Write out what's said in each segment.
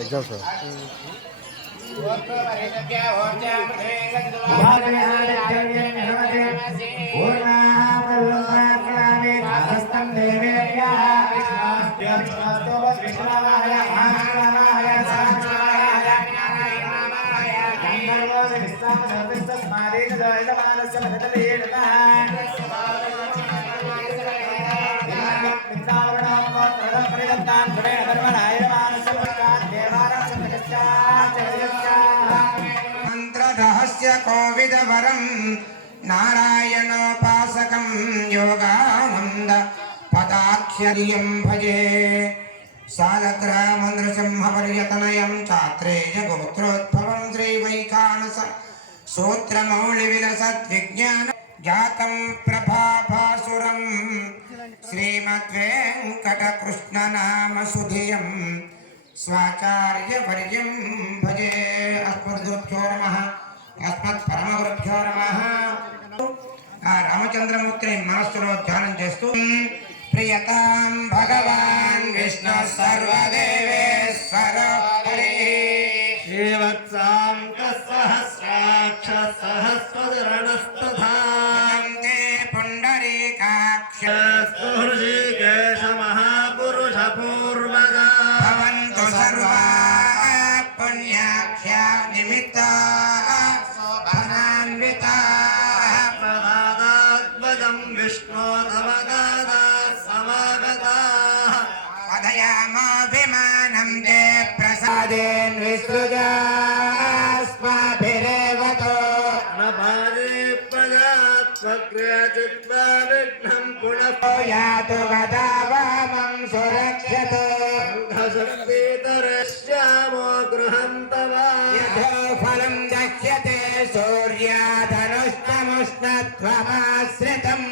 Exam sir Kovind वरम नारायणोपासकं योगानंद पदाख्यर्यं भजे सालग्रामनृसिंहवर्यतनयं चात्रेय गोत्रोद्भवं श्रीवैखानस सूत्रमौलिविलसद्विज्ञान जातं प्रभाभासुरं श्रीमद्वेङ्कटकृष्णनामसुधियं स्वाचार्यवर्यं भजे। अस्मद्गुरुभ्यो नमः अस्मत्परमगुरुभ्यो नमः। रामचंद्रमूर्ति मनस्సులో ధ్యానం చేస్తూ प्रियतां भगवान् विष्णु सर्वदेवेश्वर हरिः श्रीवत्सां सहस्राक्ष सहस्रधरणस्तथा पुण्डरीकाक्ष ऋषिकेश महापुरुष पूर्वगा भवन्तु सर्वा पुण्याख्या निमित्ता विष्णु नवगादा समागताः पदयामाभिमानं ते प्रसादेन विसृजास्माभिरेवतो नभादे प्रजात्मग्रचित्वा विघ्नं पुनः यातु गदावामं सुरक्षतु शक्तितरश्यामो गृहं तव यथो फलं दह्यते सूर्याधनुष्टमुष्णत्वमाश्रितम्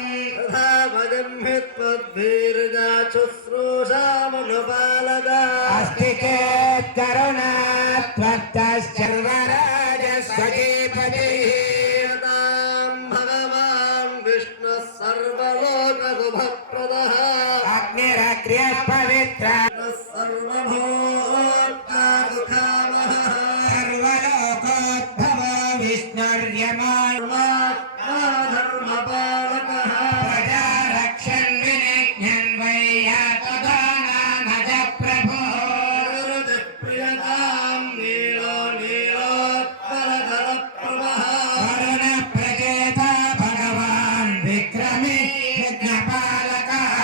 शुश्रूषामनुपालका अस्ति चेत् करुणा त्वत्तश्चर्वराजस्वजीपतिः भगवान् विष्णुः सर्वलोकशुभप्रदः अग्निरग्र्यः पवित्रः सर्वभूतासुखावहः सर्वलोकोद्भवो विष्णुर्यमात्मा धर्मपालकः प्रजारक्षन् विनिघ्नन् वै यातदानामज प्रभुः प्रियतां नीलो नीलोत्पलधरप्रभः वरुणप्रचेता भगवान् विक्रमी यज्ञपालकः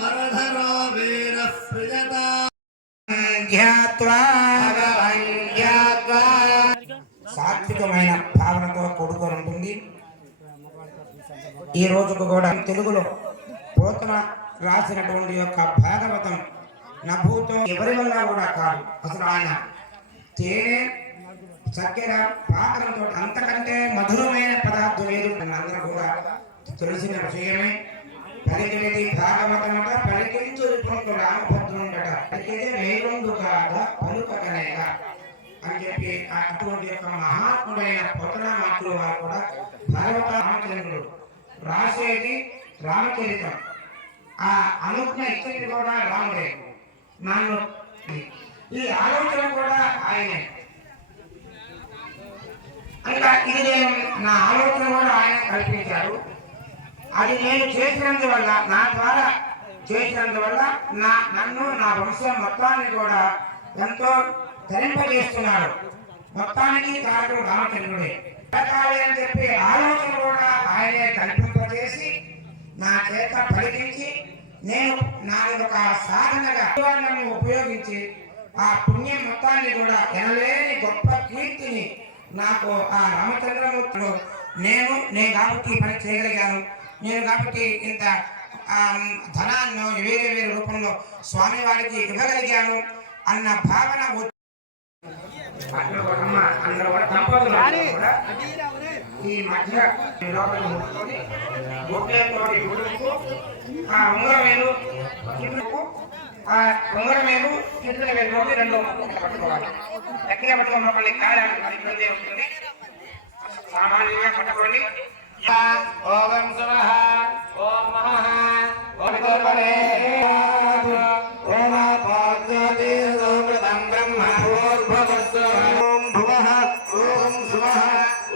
वरधरो वीरः प्रियता ధ్యాత్వా సాత్వికమైన భావనతో కూడుకొని ఉంటుంది. ఈ రోజుకు కూడా తెలుగులో పోతన రాసినటువంటి యొక్క భాగవతం నభూతో ఎవరి వల్ల కూడా కాదు. అసలు ఆయన తేనె చక్కెర పాత్రతో అంతకంటే మధురమైన పదార్థం లేదు. అందరూ కూడా తెలిసిన విషయమే. పలికినది భాగవతమట పలికించు విప్రుడు రామభద్రుండట పలికితే వేరొందు కాగా పలుకగనేగా అని చెప్పి అటువంటి యొక్క మహాత్ముడైన పోతన మాతృ వారు కూడా భగవత రామచంద్రుడు రాసేది రామచరితం. ఆ అనుజ్ఞ ఇచ్చేది కూడా రాముడే. నన్ను ఈ ఆలోచన కూడా ఆయనే. ఇంకా ఇది నేను నా ఆలోచన కూడా ఆయన కల్పించాడు. అది నేను చేసినందువల్ల, నా ద్వారా చేసినందువల్ల నన్ను నా వంశం మొత్తాన్ని కూడా ఎంతో ధరింపజేస్తున్నాడు. మొత్తానికి కారణం రామచంద్రుడే. అని చెప్పి ఆలోచన కూడా ఆయనే కల్పింపజేసి నా చేత పలికించి నేను ఒక సాధనగా నన్ను ఉపయోగించి ఆ పుణ్యం మొత్తాన్ని కూడా ఎనలేని గొప్ప కీర్తిని నాకు ఆ రామచంద్రమూర్తిలో నేను కాబట్టి పని చేయగలిగాను. నేను కాబట్టి ఇంత ధనాన్ని వేరే వేరే రూపంలో స్వామివారికి ఇవ్వగలిగాను అన్న భావన అందరూ కూడా దంపతులు ఈ మధ్య ఉంగరమేలు చిత్ర వేలు రెండు పట్టుకోవాలి. గట్టిగా పట్టుకోవాలి. కార్యాలయం వస్తుంది. సామాన్యంగా పట్టుకోండి. ఓం శివః ఓం నమః ఓం గోపరే ఓం పార్వతీ సోమృతం బ్రహ్మ భూర్భువస్సు ఓం భువః ఓం శివః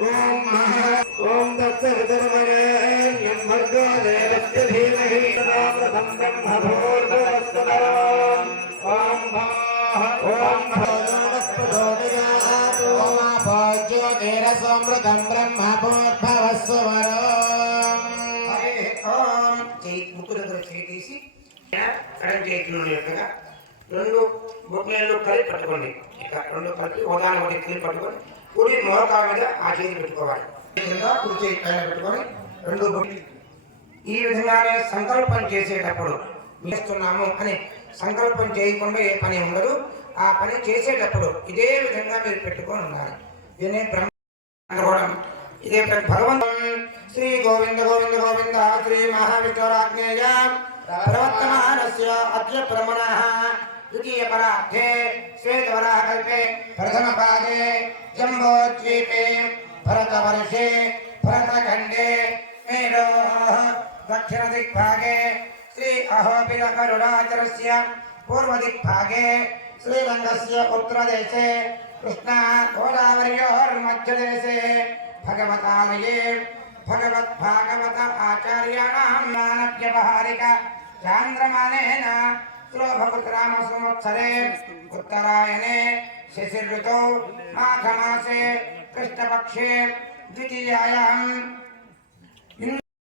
ఓం మహః ఓం తత్సవితుర్వరేణ్యం భర్గో దేవస్య ధీమహి సోమృతం బ్రహ్మ భూర్భువస్సు ఓం భవః ఓం ప్రచోదయాత్ ఓం పార్వతీరసోమృతం బ్రహ్మ భూర్భువస్సు ఓం ముక్కుదగ్గర చేసి కడం చేతులు రెండు బొమ్మలు కలిపి పట్టుకోండి. ఇక రెండు కలిపి ఉదాహరణ ఒకటి కలిపి పట్టుకొని కుడి మోకాల మీద ఆ చేతి పెట్టుకోవాలి. కుడి చేతి పైన పెట్టుకొని రెండు ఈ విధంగానే సంకల్పం చేసేటప్పుడు చేస్తున్నాము అని సంకల్పం చేయకుండా ఏ పని ఉండదు. ఆ పని చేసేటప్పుడు ఇదే విధంగా మీరు పెట్టుకొని ఉండాలి. దీనే బ్రహ్మ ఇదే భగవంతం శ్రీ గోవింద గోవింద గోవింద శ్రీ మహావిష్ణురాజ్ఞేయ ప్రవర్తమానస్య అద్య ప్రమణః ద్వితీయ పరార్థే శ్వేతవరాహ కల్పే ప్రథమ పాదే జంబోద్వీపే భరతవర్షే భరతఖండే మేరోః దక్షిణ దిగ్భాగే శ్రీ అహోబిలకరుణాచలస్య పూర్వ దిగ్భాగే శ్రీరంగస్య ఉత్తరదేశే కృష్ణా గోదావర్యోర్మధ్యదేశే భగవతాలయే భగవద్భాగవత ఆచార్యాణాం జ్ఞానవ్యవహారిక చాంద్రమానేన శ్లోభపుత్రామ సంవత్సరే ఉత్తరాయణే శశిర్ఋతౌ మాఘమాసే కృష్ణపక్షే ద్వితీయాయాం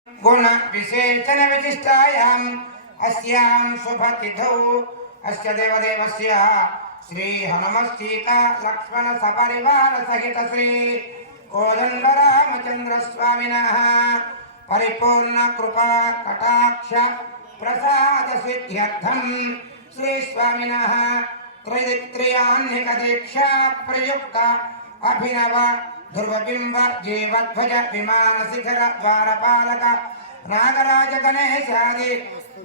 గుణ విశేషణ విశిష్టాయాం అస్యాం శుభతిథౌ అస్య దేవదేవస్య శ్రీ హనుమ సీతా లక్ష్మణ సపరివార సహిత శ్రీ కోదండరామచంద్ర స్వామినః పరిపూర్ణ కృపా కటాక్ష ప్రసాద సిద్ధ్యర్థం శ్రీ స్వామినః త్రయాన్నిక దీక్షా ప్రయుక్త అభినవ ధ్రువబింబ జీవధ్వజ విమాన శిఖర ద్వారపాలక నాగరాజ గణేశాది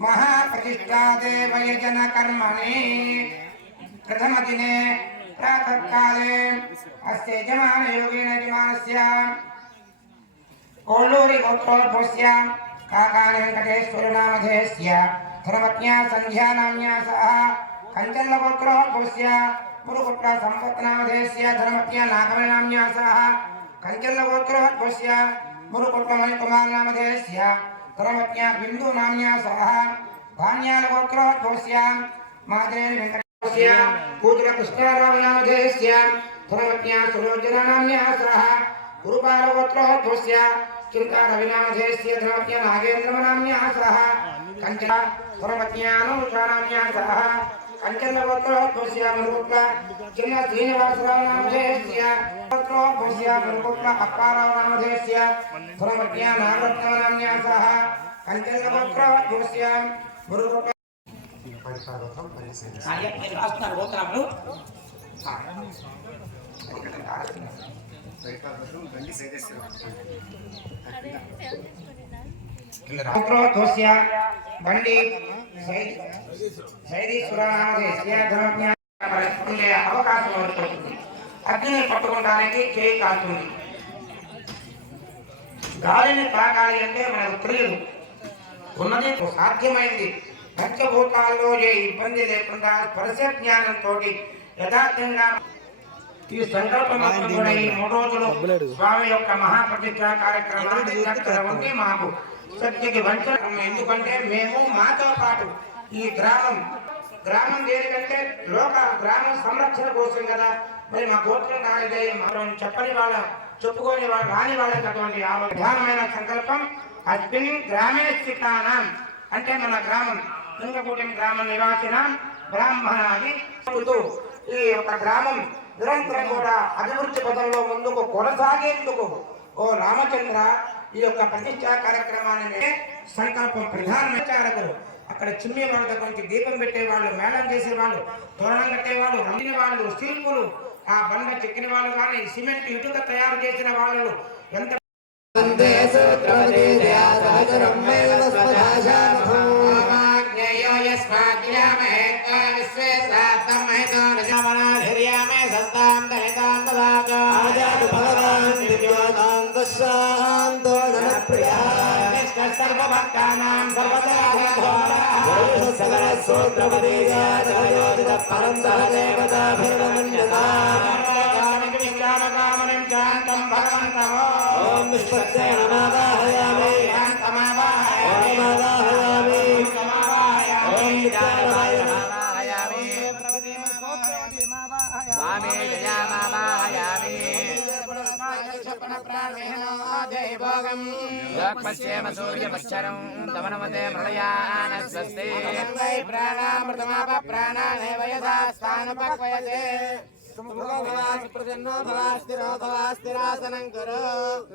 మహాప్రతిష్ఠా దేవయజన కర్మణి ప్రథమ దినే ప్రాతఃకాలే అస్య యజమాన యోగేన యజమానస్య कोल्लूरी गोत्रोद्भवस्य काकानि वेङ्कटेश्वर नामधेयस्य धर्मज्ञा संध्या नाम्न्या सह कञ्चल्ल गोत्रोद्भवस्य मुरुकुट्ट सम्पत् नामधेयस्य धर्मज्ञा नागमणि नाम्न्या सह कञ्चल्ल गोत्रोद्भवस्य मुरुकुट्ट मणिकुमार नामधेयस्य धर्मज्ञा बिन्दु नाम्न्या सह भान्याल गोत्रोद्भवस्य माधवेन वेङ्कटेश्वरस्य पूज्य कृष्णराव नामधेयस्य धर्मज्ञा सुलोचना नाम्न्या सह गुरुपाल गोत्रोद्भवस्य चिंता रविनामधेयस्य धर्मज्ञा नागेन्द्र नाम्न्या सह कंचन धर्मज्ञानुषा नाम्न्या सह कंचन गोत्रोद्भवस्य मुरुकुट्ट चिन्न श्रीनिवासराव नामधेयस्य गोत्रोद्भवस्य मुरुकुट्ट अप्पाराव नामधेयस्य धर्मज्ञा नागरत्न नाम्न्या सह कंचन गोत्रोद्भवस्य मुरुकुट्ट राष्ट्र गोत्रामुలు गोत्रोद्भवस्य बंडी సైదీశ్వరనామధేయస్య ధర్మజ్ఞాన ఉండే అవకాశం ఏర్పడుతుంది. అగ్నిని పట్టుకోవడానికి చేయి కాస్తుంది. గాలిని తాకాలి అంటే మనకు తెలియదు, ఉన్నది సాధ్యమైంది. పంచభూతాల్లో ఏ ఇబ్బంది లేకుండా స్పర్శ జ్ఞానంతో యథార్థంగా ఈ సంకల్పం మొత్తం కూడా ఈ 3 రోజులు స్వామి యొక్క మహాప్రతిష్ఠ కార్యక్రమాన్ని చక్కగా ఉండి మాకు శక్తికి వంచన. ఎందుకంటే మేము మాతో పాటు ఈ గ్రామం దేనికంటే గ్రామం సంరక్షణ కోసం కదా. మరి మా గోత్రం కాలేదే మనం చెప్పని వాళ్ళ చెప్పుకొని వాళ్ళు రాని వాళ్ళకి అటువంటి ప్రధానమైన సంకల్పం అస్మిన్ గ్రామే స్థితానాం అంటే మన గ్రామం లింగకూటమి గ్రామ నివాసిన బ్రాహ్మణాది ఈ యొక్క గ్రామం నిరంతరం కూడా అభివృద్ధి పదంలో ముందుకు కొనసాగేందుకు ఓ రామచంద్ర ఈ యొక్క ప్రతిష్టా కార్యక్రమాన్ని సంకల్పం ప్రధానచారకులు అక్కడ చిమ్మి వాళ్ళ దగ్గర నుంచి దీపం పెట్టేవాళ్ళు, మేళం చేసేవాళ్ళు, తోరణం కట్టేవాళ్ళు, రమ్మిన వాళ్ళు, శిల్పులు, ఆ బండ చెక్కిన వాళ్ళు కానీ సిమెంట్ ఇటుక తయారు చేసిన వాళ్ళు ఎంత सूर्यपक्षरं तमनमते मृळयान स्वस्ति प्राणामृतमाप प्राणानेव यथा स्थानपक्वयते प्रसन्नो भवास्तिरो भवास्तिरासनं करो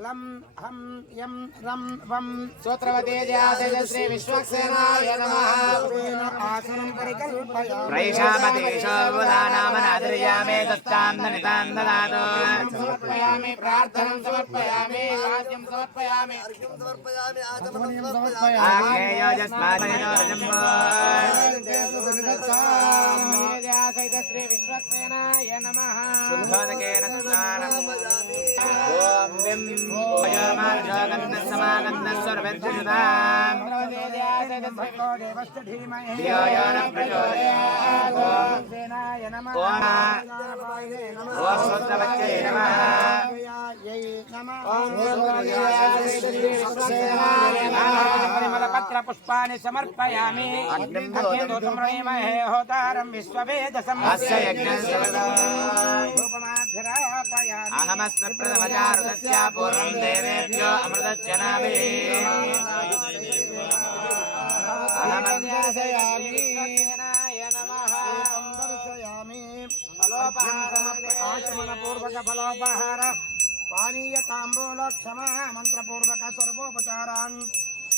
लं हं यं रं वं स्तोत्रवते जयादेव श्री विश्वक्सेनाय नमः आसनं परिकल्पयामि प्रैषामदेशोदानामनादर्यामे दत्तां दनितां ददातु समर्पयामि प्रार्थनं समर्पयामि राज्यं समर्पयामि अर्घ्यं समर्पयामि आचमनं समर्पयामि आज्ञेयो यस्मादनोरजम्बो जयासैत श्री विश्वक्सेनाय नमः सुधोदकेन स्नानम् ओम विं ओयमार्जगन्धसमागन्धस्वर्वेद्युताम् धियो यो न प्रचोदयात् ओम सूत्रवच्चे नमः ओम परिमलपत्र पुष्पाणि समर्पयामि अग्निमहे होतारं विश्ववेदसम् अस्य यज्ञस्य अहमस्मप्रथमचारुतस्य पूर्वं देवेभ्यो अमृतस्य नामे आचमनपूर्वक फलोपहार पानीय तांबूल क्षमा मंत्रपूर्वक सर्वोपचारान्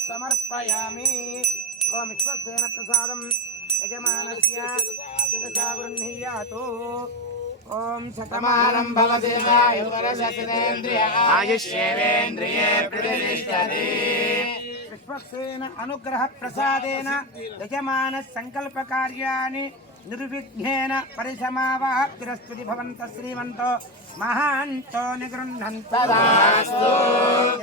समर्पयामि ओम विश्वक्सेन प्रसादं यजमानस्य शिरसा गृह्णीयातु ओम शतमानं भवति आयुर्वर्षेन्द्रिय आयुष्येवेन्द्रिये प्रतिष्ठति विश्वक्सेन अनुग्रह प्रसादेन यजमान संकल्प कार्याणि निर्विघ्नेन परिसमावाप्तिरस्तुति भवन्तः श्रीमन्तो महान्तो निगृह्णन्तु तदास्तु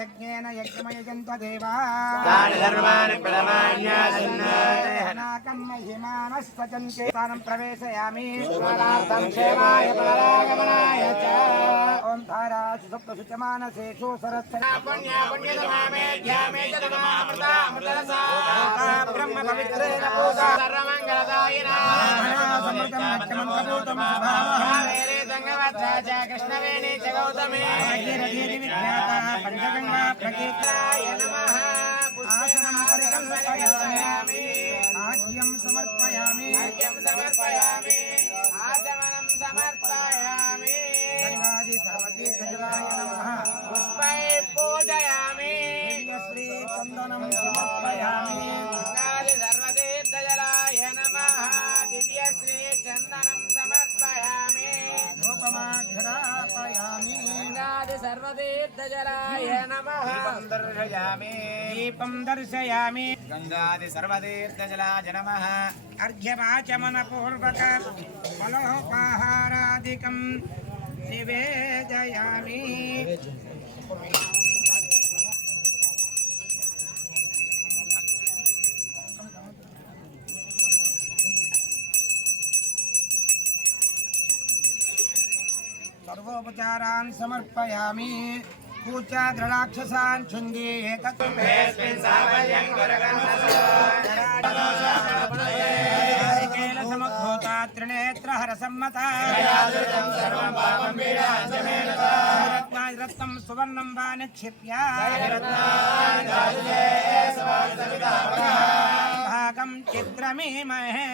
यज्ञेन यज्ञमयजन्त देवाः तानि सर्वाणि प्रथमान्यासन्नाकं महिमानस्वचन्ते तानं प्रवेशयामि स्मरणार्थं क्षेमाय पुनरागमनाय च ॐ धारासु सप्तशुचमानसेषु सरस्वती पुण्यपुण्यतमामेध्यामे च तमामृतामृतरसा ब्रह्म पवित्रेण पूजा सर्वमङ्गलदायिना कृष्णवेणी च गौतमे पंचगंगा प्रकीर्ताय नमः आसनं परिकल्पयामि आज्यं समर्पयामि आचमनं समर्पयामि गंगादि सर्वतीर्थजलाय नमः पुष्पैः पूजयामि श्री चन्दनं समर्पयामि गंगादि सर्वतीर्थजलाय नमः दिव्यश्री चन्दनं समर्पयामि धूपमाघ्रापयामि गंगादि सर्वतीर्थजलाय नमः दीपं दर्शयामि गंगादि सर्वतीर्थजलाय नमः अर्घ्यमाचमनपूर्वक फलोपहारादिकं निवेदयामि सर्वोपचारान् समर्पयामि कूचाग्रराक्षसान् छुञ्जे एककुम्भेऽस्मिन् सावयं कुरगन्नसमुद्भूता त्रिनेत्रहरसम्मता रत्नं सुवर्णं वा निक्षिप्य भागं चित्रमीमहे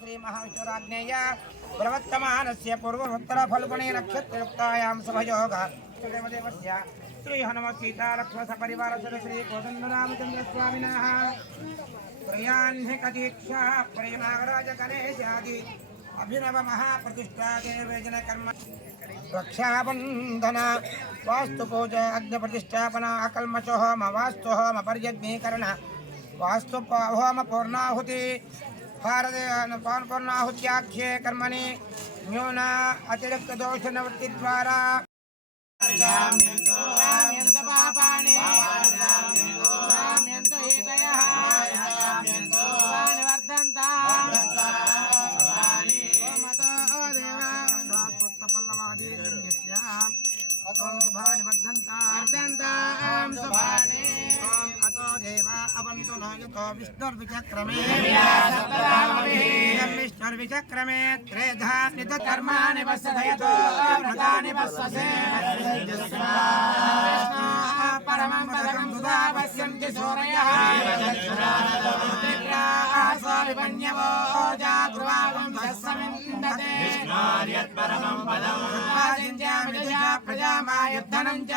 श्री महाविष्णुराज्ञेय प्रवर्तमानस्य पूर्वोत्तर फल्गुणी नक्षत्रयुक्तायां शुभयोगः देवस्य श्री हनुमत् सीता लक्ष्मण सपरिवार श्री कोदण्डरामचन्द्र स्वामिनः प्रियाह्निकदीक्षा प्रियनागराज गणेशादि अभिनव महाप्रतिष्ठा देवजन कर्म रक्षाबंधन वास्तु पूजा अग्नि प्रतिष्ठापना अकल्मषो होम वास्तु होम पर्यग्नीकरण वास्तु होम पूर्णाहुति पूर्णाहुत्याख्ये कर्मणि न्यून अतिरिक्त दोष निवृत्ति द्वारा शुभानि वर्धन्तां शुभानि अतो देवा अवन्तु न यतो विष्णुर्विचक्रमे त्रेधा नितकर्माणि वसदयतो व्रतानि वससे परमं पदकं सुधा पश्यन्ति सूरयः विपण्यवो जागृवावं सस्समिन्दते परमं पदं प्रजामायुद्धनं च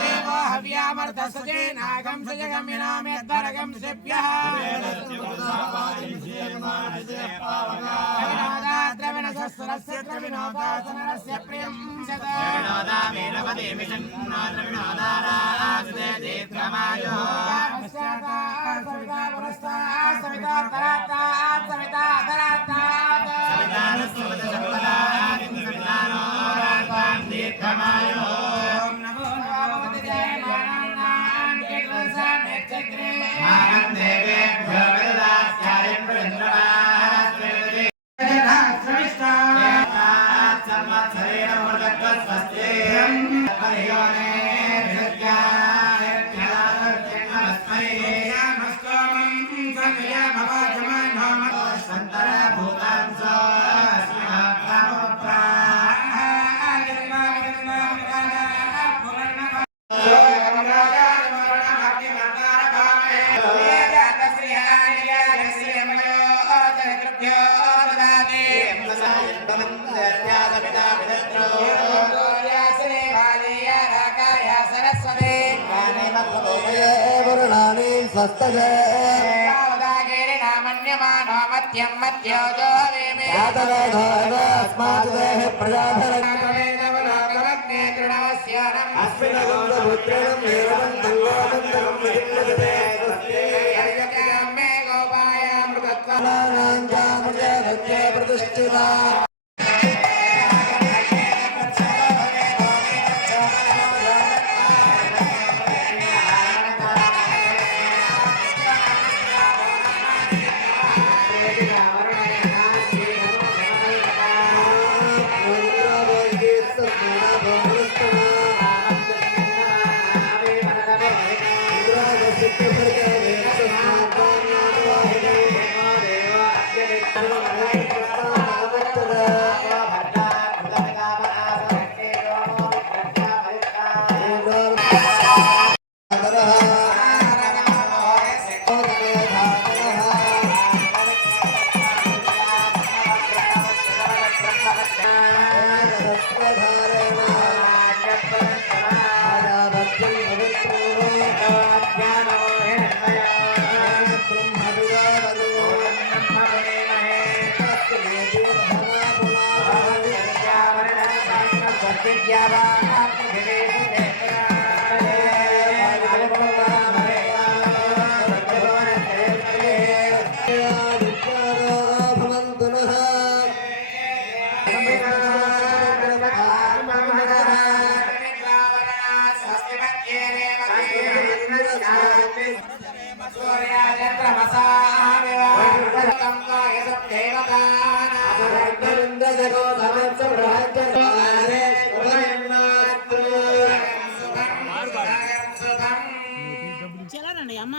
देवो हव्यामर्तसजे नागं सजगम्यनामेद्वरगं शिभ्यः विनोदाद्रविणसस्वरस्य द्रविनोदासनरस्य प्रियं सदा मत्यं मत्योजो वेमे अस्मादेः प्रजाधरग्ने तृणवस्यानम् अस्मिन् मे गोपायामृतत्वानाञ्जामृते प्रतिष्ठिता Gracias. చలానండి అమ్మ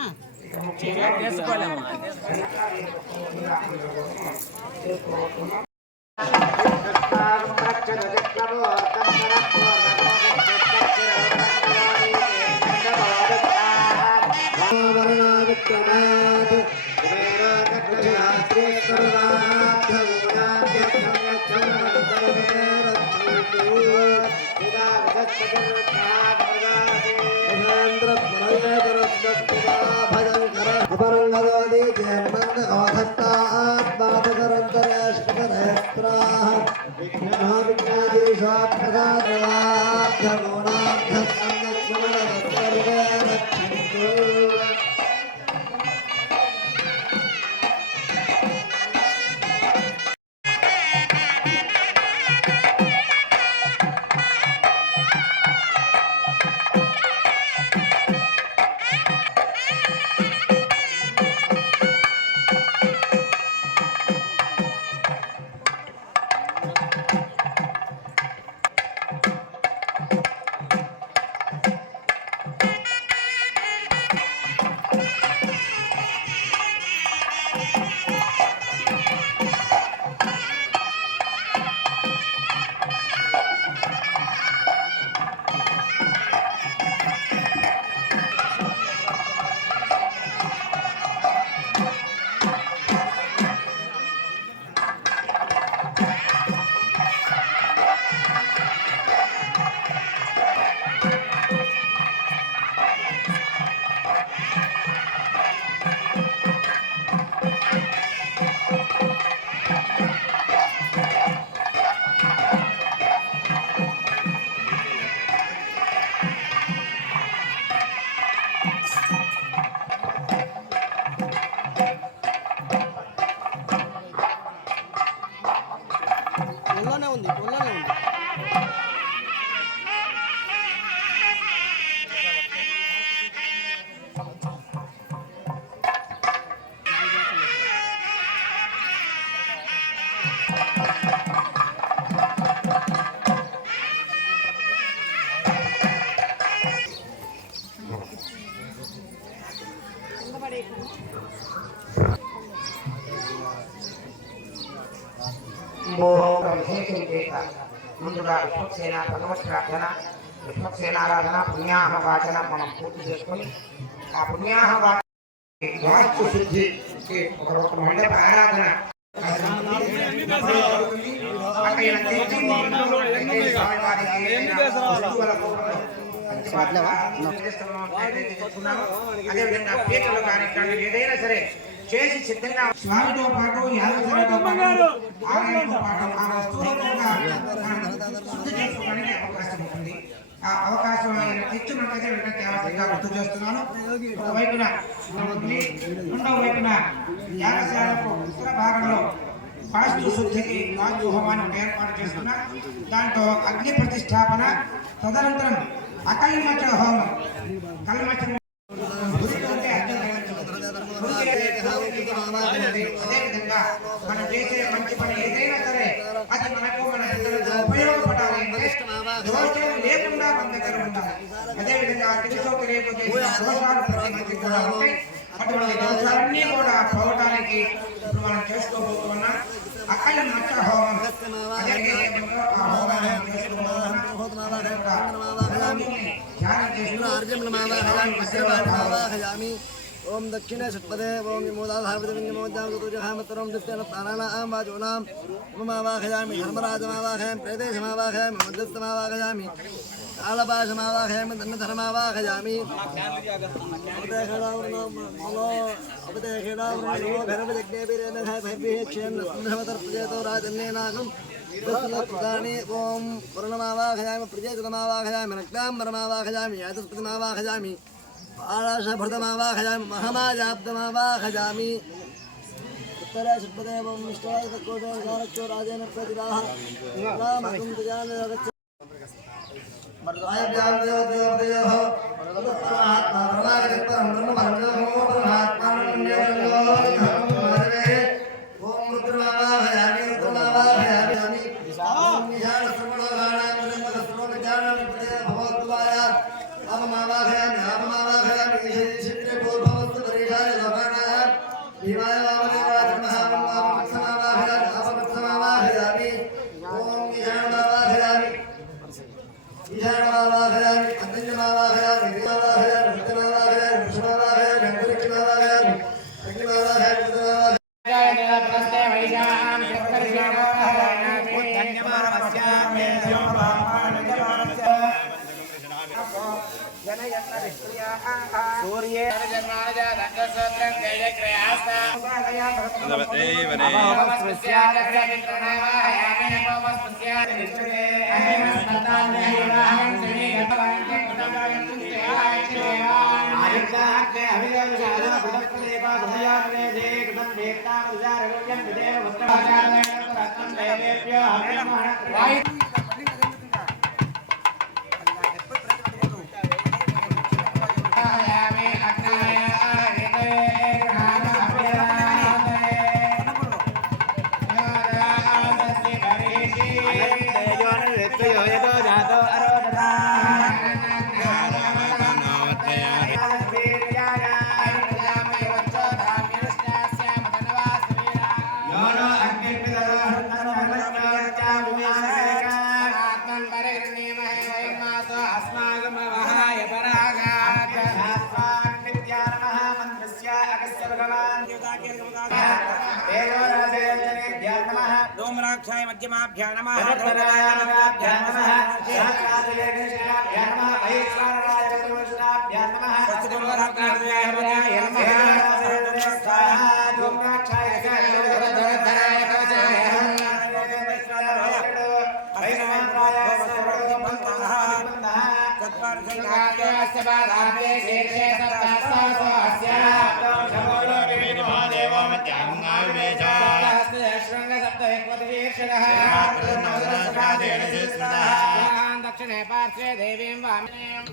ముందుగా విశ్వక్సేన భగవత్ ప్రార్థన విశ్వక్సేనారాధన పుణ్యాహవాచన మనం పూర్తి చేసుకొని ఆ పుణ్యాహవాచు శుద్ధికి ఒక మండప ఆరాధన అదేవిధంగా పీటలు కానీ ఏదైనా సరే చేసి సిద్ధంగా స్వామితో పాటు యాదవతో పాటు ఆలయంతో పాటు ఆ వస్తువులను కూడా శుద్ధి చేసుకోవడానికి అవకాశం ఉంటుంది. ఆ అవకాశం తెచ్చినట్లయితే వెంటనే దేవతగా గుర్తు చేస్తున్నాను. ఒకవైపున రెండవ వైపున యాగశాలకు ఉత్తర భాగంలో వాస్తు శుద్ధికి వాస్తు హోమాన్ని ఏర్పాటు చేస్తున్నా. దాంతో అగ్ని ప్రతిష్టాపన, తదనంతరం అకల్మచ హోమం. కల్మచం అదేవిధంగా మనం చేసే మంచి పని ఏదైనా సరే అది మనకు మన పిల్లలకు ఉపయోగపడాలి అంటే దోషం లేకుండా మన దగ్గర ఉండాలి. అదేవిధంగా తెలుసోకి రేపు చేసిన దోషాలు ప్రతి మంది కూడా ఉంటాయి. అటువంటి దోషాలన్నీ కూడా పోవడానికి ఇప్పుడు మనం చేసుకోబోతున్నాం అక్కల మచ్చ హోమం. అదే ఆ హోమాన్ని చేసుకోబోతున్నాం. ధ్యానం చేస్తూ ओम दक्षिणे षट्पदे ओम विमोदाधारपतिविंगमोद्यामतुजहामतरं दृष्टेन प्राणानां वाचूनां ममावाहयामि धर्मराजमावाहयामि प्रेदेशमावाहयामि मध्यस्थमावाहयामि कालपाशमावाहयामि दण्डधर्मावाहयामि अवदेखेणावृणो भैरवयज्ञेभिरेण भैर्भिः क्षेन्द्रसुन्दरमतर्प्रजेतो राजन्येनागं तत्पुतानि ओम वर्णमावाहयामि प्रजेतमावाहयामि रक्ताम्बरमावाहयामि यातस्पतिमावाहयामि पाराशभृतमावाहयामि महमाजाब्दमावाहयामि उत्तरे सुपदेवं विष्णुवादकोदे गारक्षो राजेन प्रतिदाः रामकुं तजानगच्छ मर्दायभ्यां देवदेवदेवः परमात्मा परमागतपरं ब्रह्मभर्गो परमात्मानन्योः ओम रुद्रमावाहयामि रुद्रमावाहयामि ओम निशानसर्वलोकानां ब्रह्मकस्रोणजानं प्रदे भगवद्वाय अहमावाहयामि अहमावाहयामि ईश्वरे पूर्ववस्तु परेशाय लोकानां भीमाय वामदेवाय महाब्रह्मावक्षमावाहयामि अपवक्षमावाहयामि ओम ईशानमावाहयामि ईशानमावाहयामि अन्तर्यमावाहयामि देवावाहयामि रुद्रमावाहयामि वृषमावाहयामि अन्तरिक्षमावाहयामि अग्निमावाहयामि रुद्रमावाहयामि नमस्ते वैशां धन्यवादस्यामि सूर्ये जन्मानजातङ्गसूत्रं डोमराक्षाय मध्यमाभ्यां नमः दक्षिणे पार्श्वे देवीं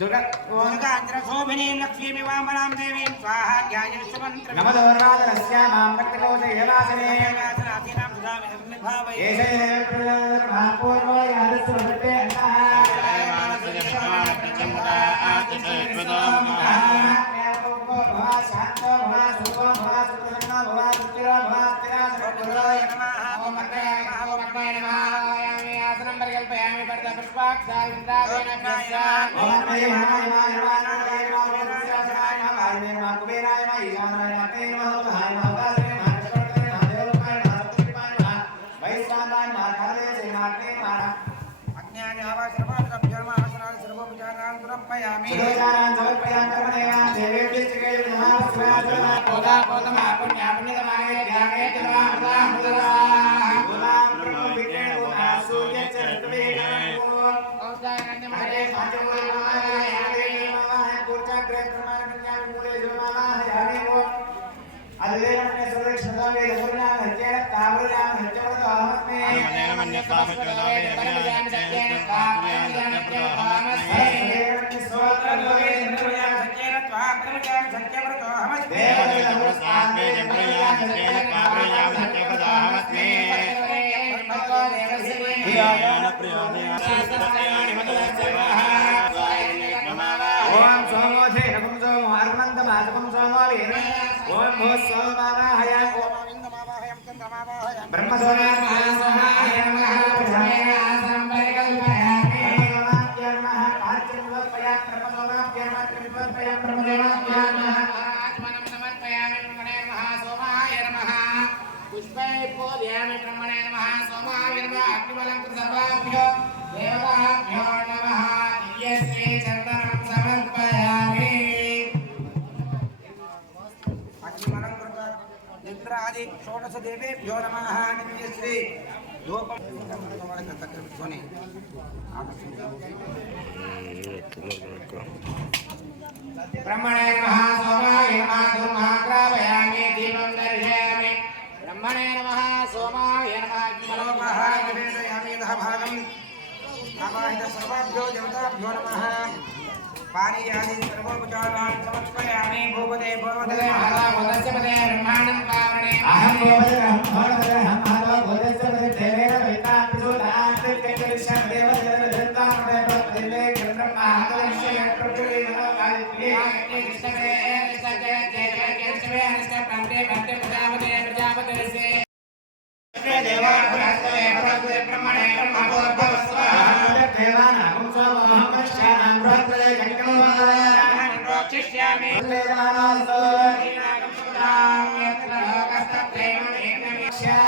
दुर्गान्द्रशोभिनीं लक्ष्मीं वामनां देवीं स्वाहा ध्यायविश्वमन्त्रं नमदोर्वादनस्यामां भक्तिकौशैलासने ओम सोमोधे नमः सोमो अर्मन्तमासकं सोमोवेन ओम भूस्सोमावाहय ओम इंद्रमावाहयं चन्द्रमावाहयं ब्रह्मसोमावाहय नमः प्रथमेन आसनं परिकल्पयामि नमः आचमनोपया ब्रह्मसोमाभ्य नमः त्रिविधोपया ब्रह्मसोमाभ्य नमः आत्मनं समर्पयामि ब्रह्मणे नमः सोमाय नमः पुष्पै पूजयामि ब्रह्मणे नमः सोमाय नमः अग्निबलं सर्वाभ्यो देवताभ्यो नमः दिव्यश्री चन्दनं समर्पयामि अग्निबलं इंद्रादि षोडश देवेभ्यो नमः दिव्यश्री ब्रह्मणे नमः सोमाय नमः धूमाग्रावयामि दीपं दर्शयामि ब्रह्मणे नमः सोमाय नमः निवेदयामि यतः भागम् आवाहित सर्वेभ्यो देवताभ्यो नमः पानीयादि सर्वोपचारान् समर्पयामि भूपते भवते महाभूतस्य पदे ब्रह्माणं पावने अहं भूपते अहं भवते अहं महाभूतस्य पदे देवेन वैतां पितुदान् कृत्यकरिष्यं देवदेवदत्तां देवदेवे ब्रह्माहतस्य प्रकृति नमः कालिके कृष्णवे कृष्णवे कृष्णवे कृष्ण प्रान्ते प्रान्ते प्रजापते देवा पुरस्ते पुरस्ते ब्रह्मणे ब्रह्मभूतस्व देवानां सोमहं पश्यामि बृहत्ते गङ्गोवाहनं रोक्षिष्यामि वेदानास्तो हीनागं सुदां यत्र लोकस्तत्रेवं एकमिष्या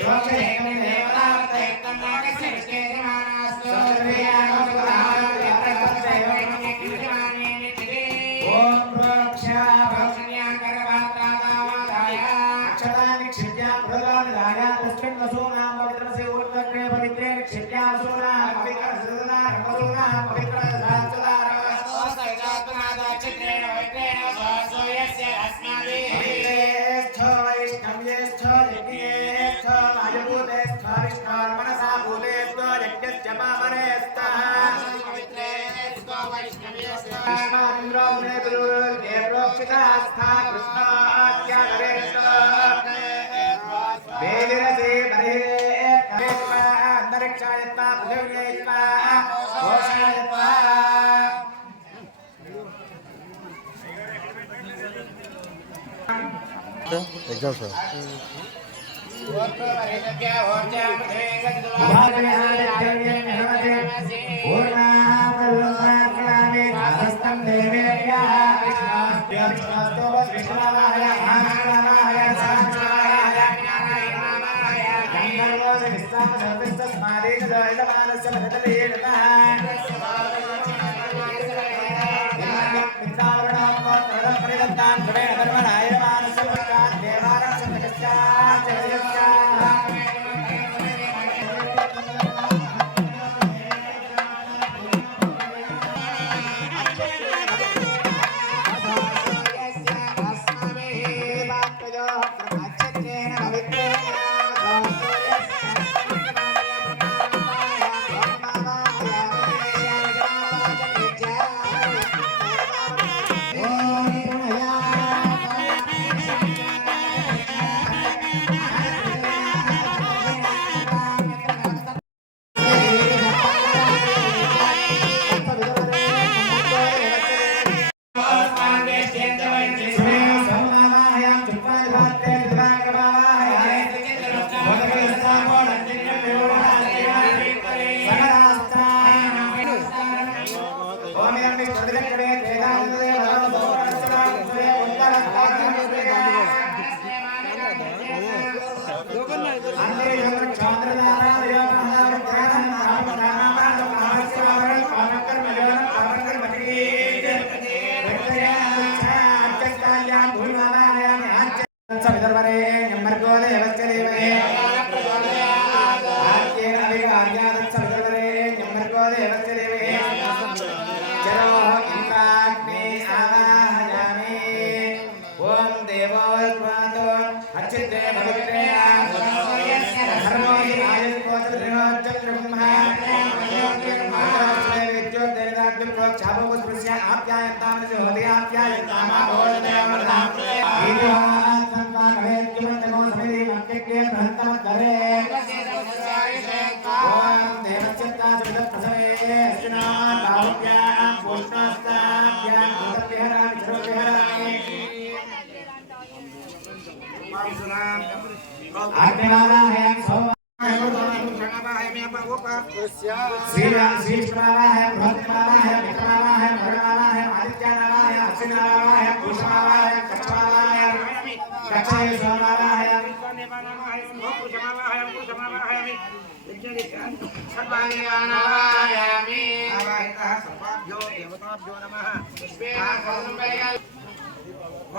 रोक्षेमि देवतार्थे तन्नागस्य विशेषमानास्तो सर्वेयागं सुदां यत्र तत्रेवं एकमिष्यामि नित्ये ॐ प्रोक्षा प्रोक्षण्या करवात्रादावादाय अक्षतानि क्षिप्या प्रदानदाय तस्मिन् वसूनां पवित्रस्य ऊर्ध्वग्रे पवित्रे क्षिप्या वसूनां पवित्रसुदां वसूनां पवित्रसुदां चित्रेण वैत्रेण सोयस्य अस्माभिः स्थो वैष्णव्येस्थो यज्ञेस्थ वायुभूतेस्थ विष्णोर्मनसा भूतेस्थ यज्ञस्य पावनेस्तः कृष्णान्द्रो मे गुरुर्गे प्रोक्षितास्था कृष्णाख्यानरेष्ठ वेदिरसे बलिरे अन्तरिक्षायत्वा पृथिव्यैत्वा घोषायत्वा एग्जाम सर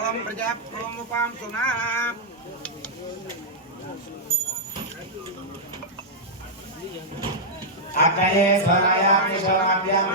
ओम प्रजा ओम उपाम सुना అగ్నయే స్వరాయామి శోమాభ్యాం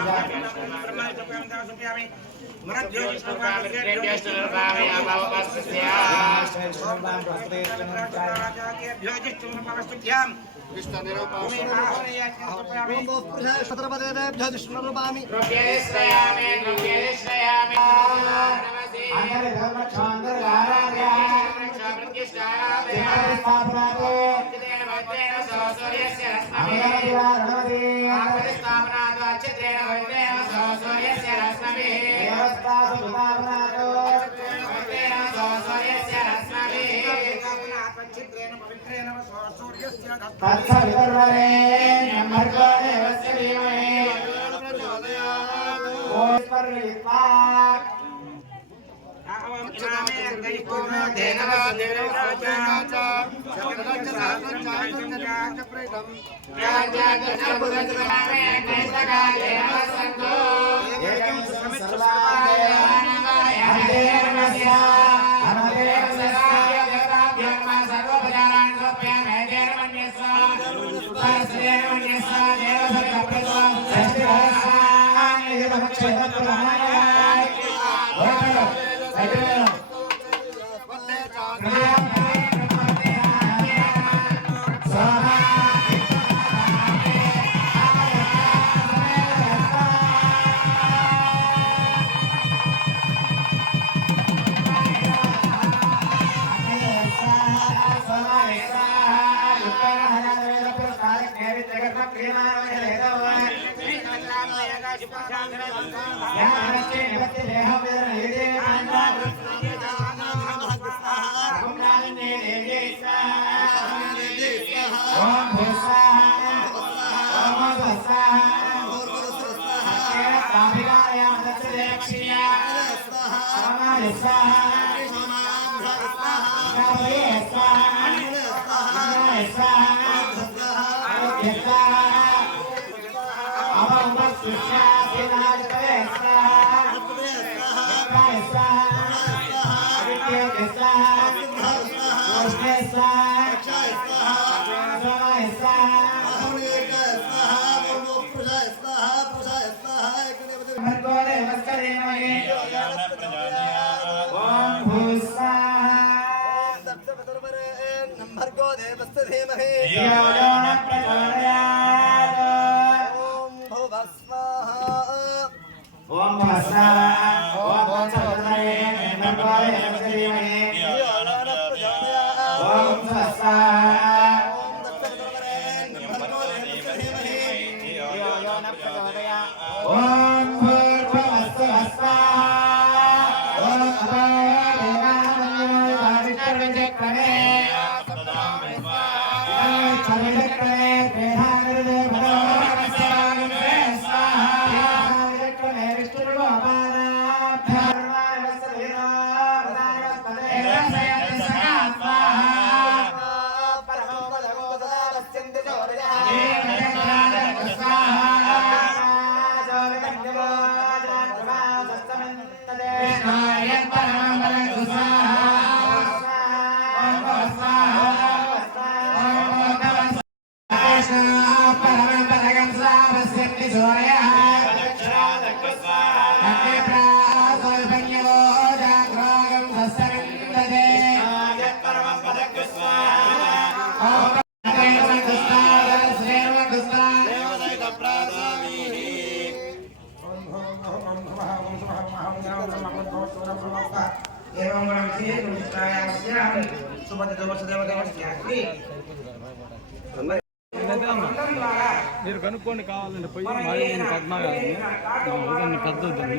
మీరు కనుక్కోండి కావాలంటే పోయి మావేదన పద్మగారిని ఏదన్నా పెద్ద వద్దని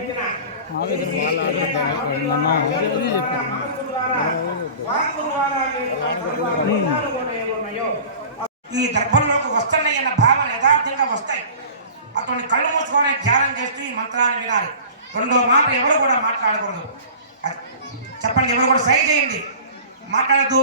మావేదన వాళ్ళ అదే చెప్పాను. ఈ దర్భంలోకి వస్తున్నాయన్న భావన యథార్థంగా వస్తాయి. అతన్ని కళ్ళు మూసుకొని ధ్యానం చేస్తూ ఈ మంత్రాన్ని వినాలి. రెండో మాట ఎవరు కూడా మాట్లాడకూడదు. చెప్పండి, ఎవరు కూడా సై చేయండి, మాట్లాడద్దు.